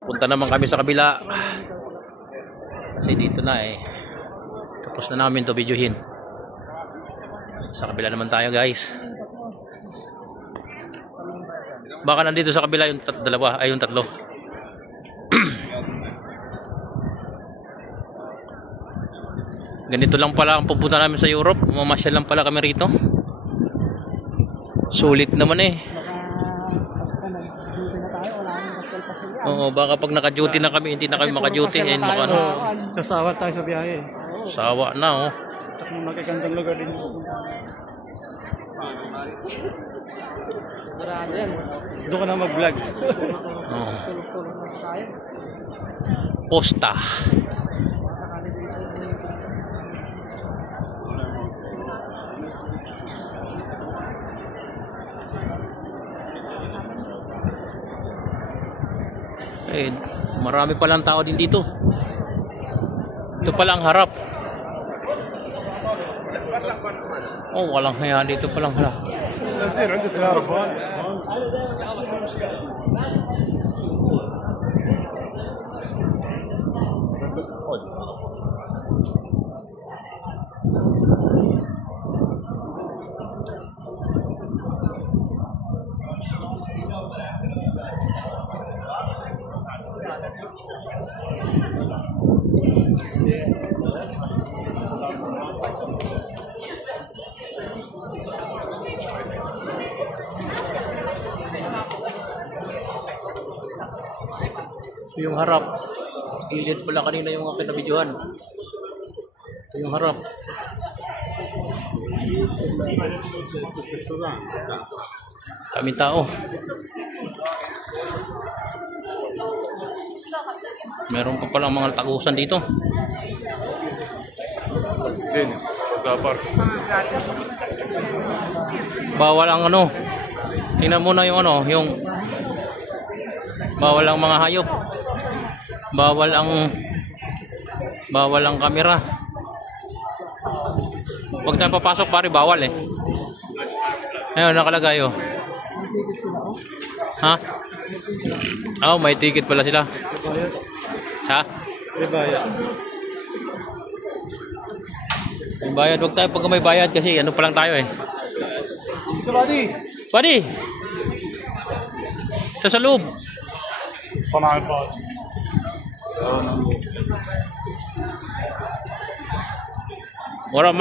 Punta naman kami sa kabila. Kasi dito na eh. Tapos na namin to videohin. Sa kabila naman tayo guys. Baka nandito sa kabila yung dalawa, ay yung tatlo. Ganito lang pala ang pupunta namin sa Europe. Mamasyal lang pala kami rito. Sulit naman eh. Oo, baka pag naka-duty na kami, hindi na kami maka-duty. Sasawa tayo sa biyahe. Sawa na oh. Kung magkagandang lugar din. Doon ka na mag-vlog. Oh. Posta. Eh, marami palang tao din dito. Ito pala ang harap. Oh, walang haya dito palang harap. Ito yung harap. Gilid pala kanina yung aking nabidyohan. Ito yung harap. Kami tao. Meron pa pala mga tagusan dito. Bawal ang ano. Tingnan mo na yung ano, yung bawal ang mga hayop. Bawal ang kamera. Huwag tayo papasok pare, bawal eh. Ayun, nakalagay oh. Ha? Oh, may ticket pala sila. Ha? May bayad. May bayad, huwag tayo pag may bayad kasi ano pa lang tayo eh. Ito, buddy. Buddy! Sa loob. Panahin pa. Wala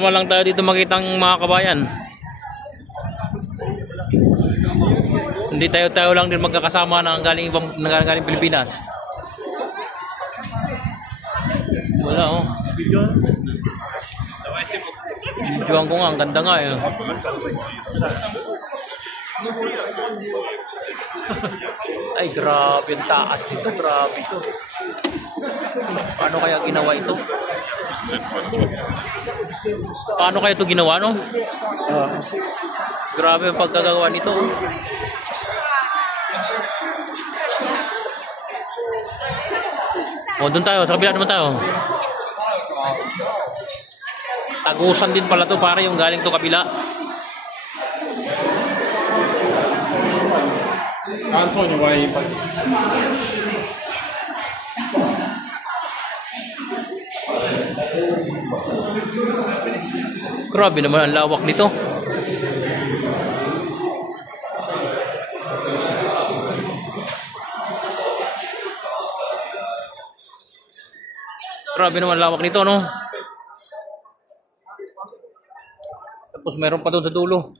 man lang tayo dito makitang mga kabayan. Hindi tayo lang din magkakasama na galing Pilipinas. Wala oh. Videoan ko nga, ang ganda nga eh. Ay grabe ang taas dito, grabe ito. Paano kaya ginawa ito? Paano kaya ito ginawa no? Grabe ang pagkagawa nito. Oh, doon tayo, sa kabila naman tayo. Tagusan din pala to para yung galing to kabila. Antonio, vai pa. Grabe naman ang lawak nito. Grabe naman lawak nito, no? Tapos meron pa doon sa dulo.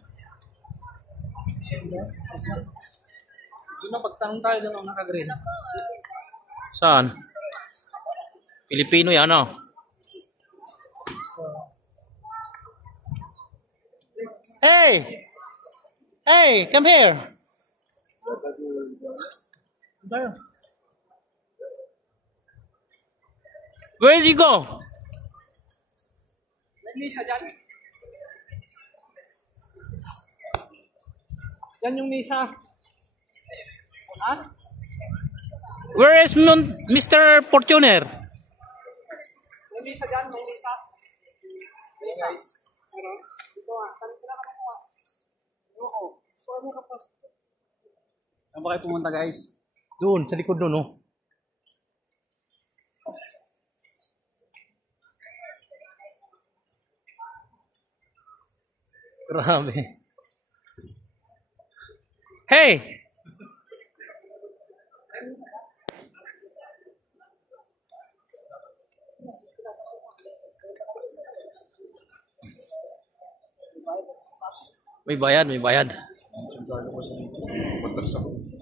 Doon na pagtanong tayo doon ang naka-green. Saan? Pilipino yan, ano? Hey! Hey, come here! Tayo. Where did you go? May misa dyan. Yan yung misa. Ha? Where is Mr. Fortuner? May misa dyan, may misa. Hey guys. Ano? Ito ah, saan ka na kumuha? Oo. Ano ka pa? Saan ba kayo pumunta guys? Doon, sa likod doon, oh. Grabe. Hey! May bayad, may bayad.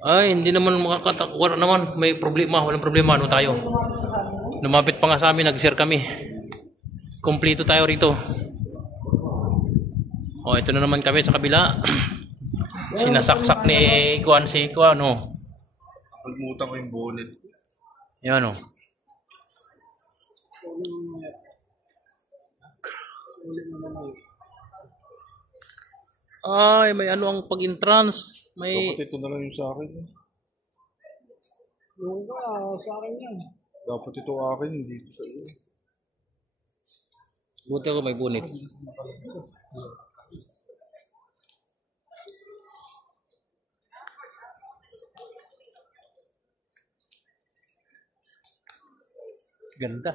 Ay, hindi naman makakatakwa naman. May problema, walang problema. Ano tayo? Lumapit pa nga sa amin, nag-share kami. Kompleto tayo rito. Oh, ito na naman kami sa kabila. Sinasaksak ni Kuan si Kuan, oh. Pagmuta ko yung bonnet. Yan, oh. Ay, may ano ang pag-entrance. May... Dapat ito na lang yung sa akin. Yung ka, sa akin yan. Dapat ito akin, hindi ito sa iyo. Buti ako may bunit. Ganda.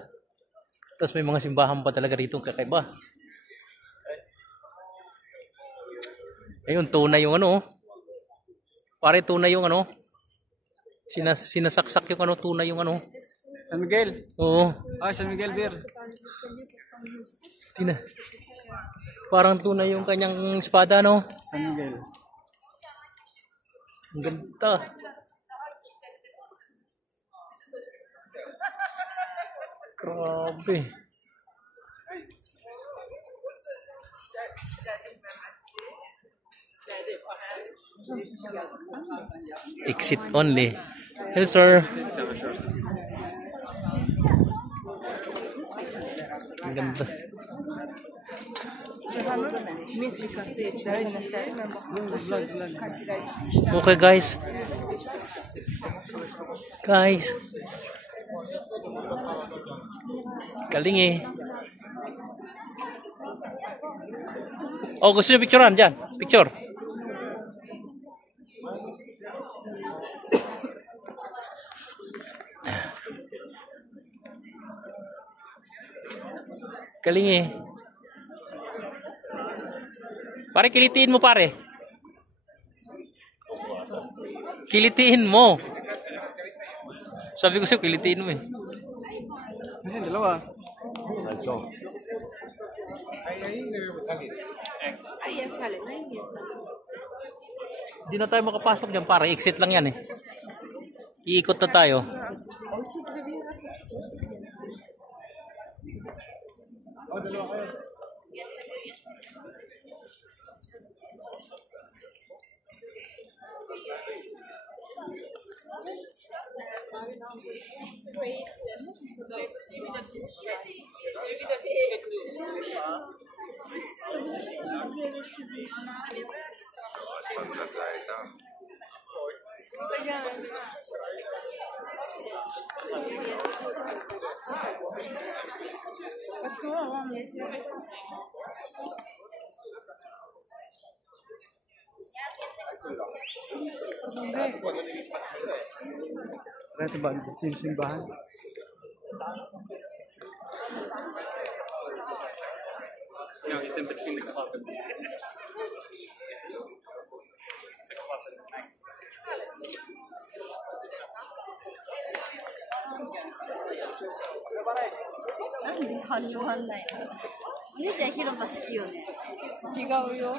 Tapos may mga simbahan pa talaga rito kakaiba. Ayun, tunay yung ano. Pare, tunay yung ano. Sinasaksak yung ano, tunay yung ano. San Miguel? Oo. Ah, San Miguel Beer. Parang tunay yung kanyang espada, no? San Miguel. Ang ganda. Grabe. Exit only. Hello, sir. Ang ganda. Okay, guys. Guys. Galing eh. Oh, gusto nyo picturean dyan? Picture. Galing eh. Pare, kilitiin mo pare. Kilitiin mo. Sabi ko sa'yo, kilitiin mo eh. Kasi dalawa. Ito. Hindi na tayo makapasok dyan pare. Exit lang yan eh. Iikot na tayo. Ito ba? Simbahan? No, it's in between the club and the...なんで始まんないの？お姉ちゃん広場好きよね。違うよ。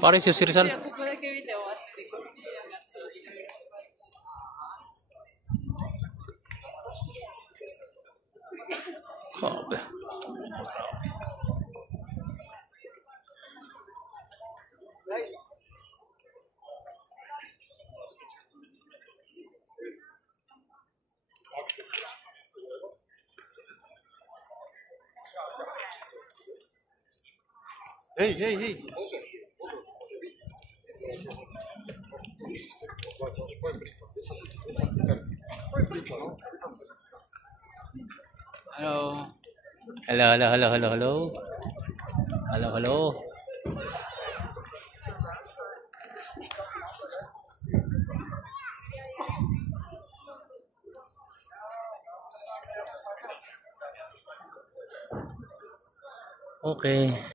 Pare, si Rizal. ここだけ見て終わってこっちやがったらいろいろ。Grabe. Hey, hey, hey! Hello. Hello, hello, hello, hello, hello. Hello, hello. Okay.